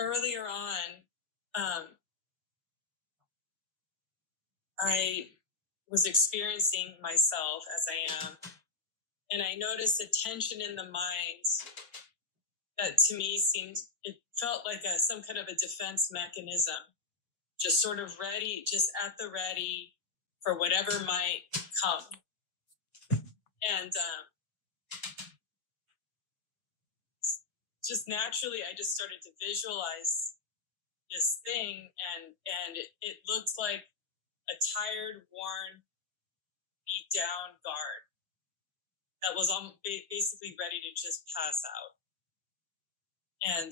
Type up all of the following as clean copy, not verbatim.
earlier on, I was experiencing myself as I am, and I noticed a tension in the mind that to me seemed, it felt like some kind of a defense mechanism, just sort of ready, just at the ready for whatever might come. And just naturally, I just started to visualize this thing, and it looked like a tired, worn, beat down guard that was basically ready to just pass out. And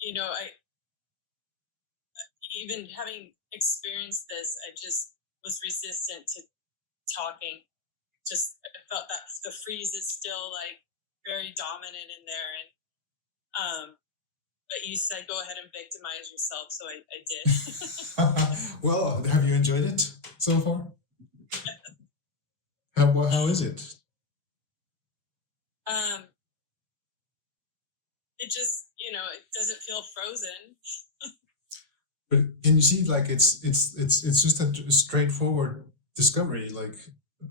you know, I even having experienced this, I just was resistant to talking. Just I felt that the freeze is still like very dominant in there, and but you said go ahead and victimize yourself, so I did. Well, have you enjoyed it so far? How is it? It just, it doesn't feel frozen. But can you see, like it's just a straightforward discovery, like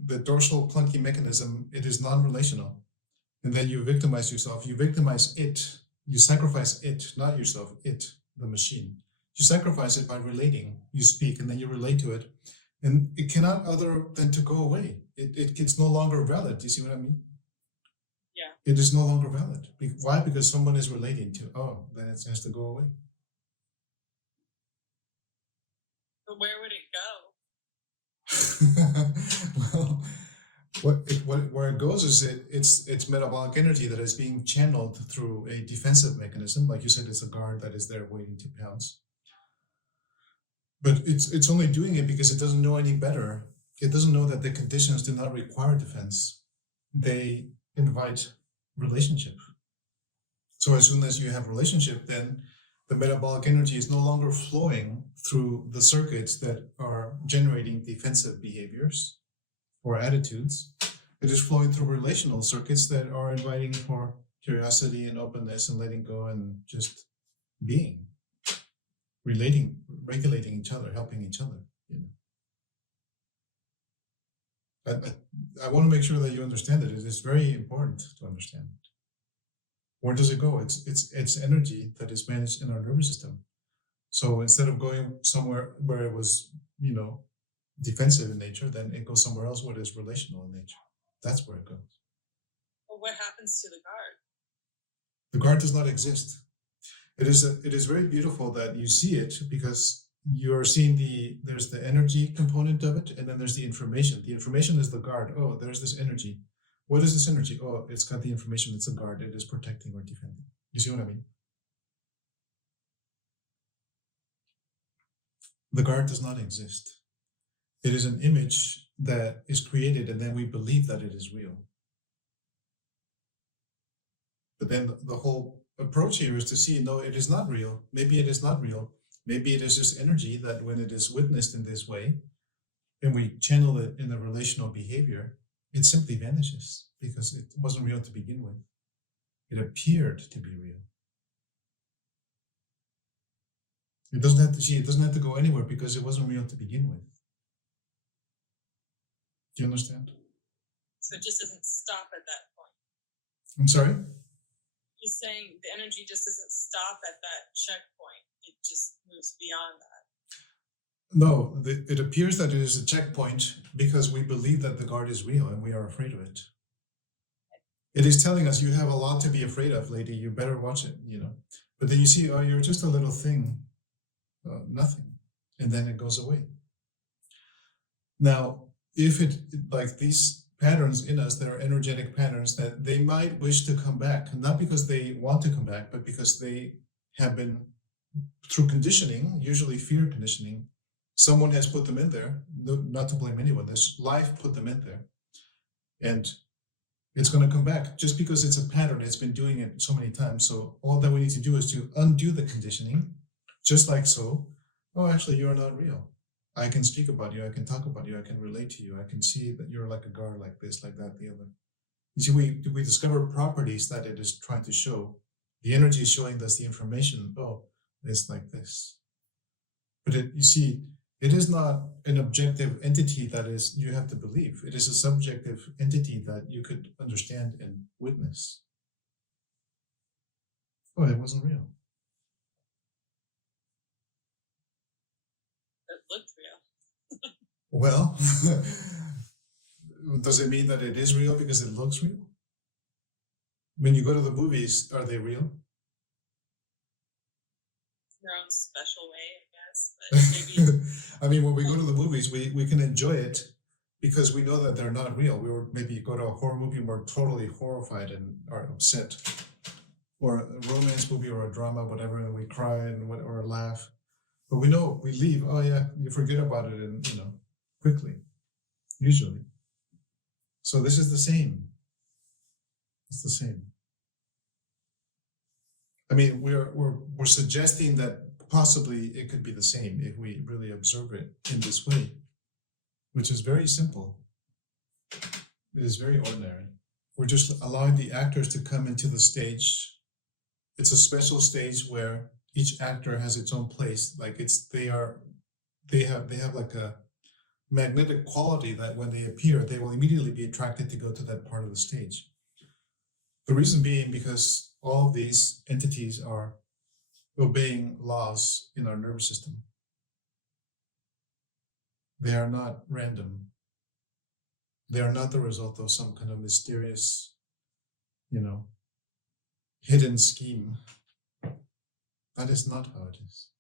the dorsal clunky mechanism, it is non-relational. And then you victimize yourself, you victimize it, you sacrifice it, not yourself, it, the machine. You sacrifice it by relating, you speak, and then you relate to it. And it cannot other than to go away. It's no longer valid. Do you see what I mean? Yeah. It is no longer valid. Why? Because someone is relating to, then it has to go away. But where would it go? Well, where it goes is it's metabolic energy that is being channeled through a defensive mechanism. Like you said, it's a guard that is there waiting to pounce. But it's only doing it because it doesn't know any better. It doesn't know that the conditions do not require defense. They invite relationship. So as soon as you have relationship, then the metabolic energy is no longer flowing through the circuits that are generating defensive behaviors or attitudes. It is flowing through relational circuits that are inviting for curiosity and openness and letting go and just being, relating, regulating each other, helping each other. I want to make sure that you understand it. It is very important to understand it. Where does it go? It's energy that is managed in our nervous system. So instead of going somewhere where it was, defensive in nature, then it goes somewhere else where it is relational in nature. That's where it goes. Well, what happens to the guard? The guard does not exist. It is very beautiful that you see it, because you're seeing there's the energy component of it, and then there's the information. The information is the guard. Oh, there's this energy. What is this energy? Oh, it's got the information. It's a guard. It is protecting or defending. You see what I mean? The guard does not exist. It is an image that is created, and then we believe that it is real. But then the whole approach here is to see, no, it is not real. Maybe it is not real. Maybe it is just energy that when it is witnessed in this way, and we channel it in a relational behavior, it simply vanishes because it wasn't real to begin with. It appeared to be real. It doesn't have to go anywhere because it wasn't real to begin with. Do you understand? So it just doesn't stop at that point. I'm sorry? He's saying the energy just doesn't stop at that checkpoint. It just moves beyond that. No, it appears that it is a checkpoint because we believe that the guard is real and we are afraid of it. It is telling us you have a lot to be afraid of, lady. You better watch it, But then you see, you're just a little thing, nothing. And then it goes away. Now, if it, like these patterns in us, there are energetic patterns that they might wish to come back, not because they want to come back, but because they have been, through conditioning, usually fear conditioning, someone has put them in there, not to blame anyone, this life put them in there. And it's going to come back just because it's a pattern. It's been doing it so many times. So all that we need to do is to undo the conditioning, just like so. Oh, actually, you're not real. I can speak about you, I can talk about you, I can relate to you, I can see that you're like a guard, like this, like that, the other. You see, we discover properties that it is trying to show. The energy is showing us the information. Oh, it's like this. But you see, it is not an objective entity that is you have to believe. It is a subjective entity that you could understand and witness. Oh, it wasn't real. It looked real. Well, does it mean that it is real because it looks real? When you go to the movies, are they real? Their own special way, I guess. But maybe I mean, when we go to the movies, we can enjoy it because we know that they're not real. We would maybe go to a horror movie and we're totally horrified and are upset, or a romance movie or a drama, whatever, and we cry and or laugh. But we know we leave. Oh yeah, you forget about it, and quickly, usually. So this is the same. It's the same. I mean, we're suggesting that possibly it could be the same if we really observe it in this way, which is very simple. It is very ordinary. We're just allowing the actors to come into the stage. It's a special stage where each actor has its own place. Like they have like a magnetic quality that when they appear, they will immediately be attracted to go to that part of the stage. The reason being because all of these entities are obeying laws in our nervous system. They are not random. They are not the result of some kind of mysterious, hidden scheme. That is not how it is.